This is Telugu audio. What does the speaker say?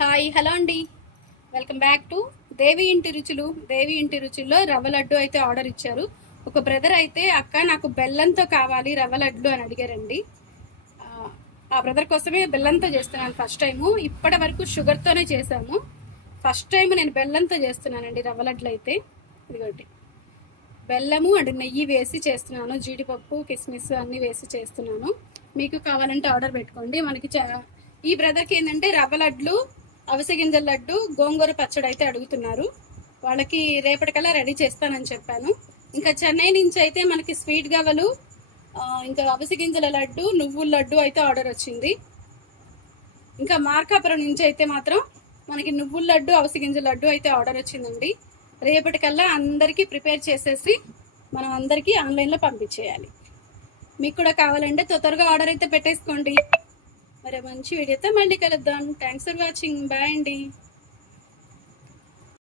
హాయ్ హలో అండి, వెల్కమ్ బ్యాక్ టు దేవి ఇంటి రుచులు. దేవి ఇంటి రుచుల్లో రవ్వ లడ్డు అయితే ఆర్డర్ ఇచ్చారు. ఒక బ్రదర్ అయితే అక్క నాకు బెల్లంతో కావాలి రవ్వ లడ్డు అని అడిగారండి. ఆ బ్రదర్ కోసమే బెల్లంతో చేస్తున్నాను ఫస్ట్ టైము. ఇప్పటి వరకు షుగర్తోనే చేశాము. ఫస్ట్ టైం నేను బెల్లంతో చేస్తున్నానండి రవ్వ లడ్లు అయితే. ఇదిగోటి బెల్లము అండ్ నెయ్యి వేసి చేస్తున్నాను, జీడిపప్పు కిస్మిస్ అన్ని వేసి చేస్తున్నాను. మీకు కావాలంటే ఆర్డర్ పెట్టుకోండి. మనకి ఈ బ్రదర్కి ఏంటంటే రవ్వ లడ్లు, అవిసె గింజల లడ్డు, గోంగూర పచ్చడి అయితే అడుగుతున్నారు. వాళ్ళకి రేపటికల్లా రెడీ చేస్తానని చెప్పాను. ఇంకా చెన్నై నుంచి అయితే మనకి స్వీట్ గవ్వలు, ఇంకా అవిసె గింజల లడ్డు, నువ్వుల లడ్డు అయితే ఆర్డర్ వచ్చింది. ఇంకా మార్కాపురం నుంచి అయితే మాత్రం మనకి నువ్వుల లడ్డు, అవిసె గింజల లడ్డు అయితే ఆర్డర్ వచ్చిందండి. రేపటికల్లా అందరికీ ప్రిపేర్ చేసేసి మనం అందరికీ ఆన్లైన్లో పంపించేయాలి. మీకు కూడా కావాలంటే త్వరగా ఆర్డర్ అయితే పెట్టేసుకోండి. మరి మంచి వీడియోతో మళ్ళీ కలుద్దాం. Thanks for watching. బాయ్ అండి.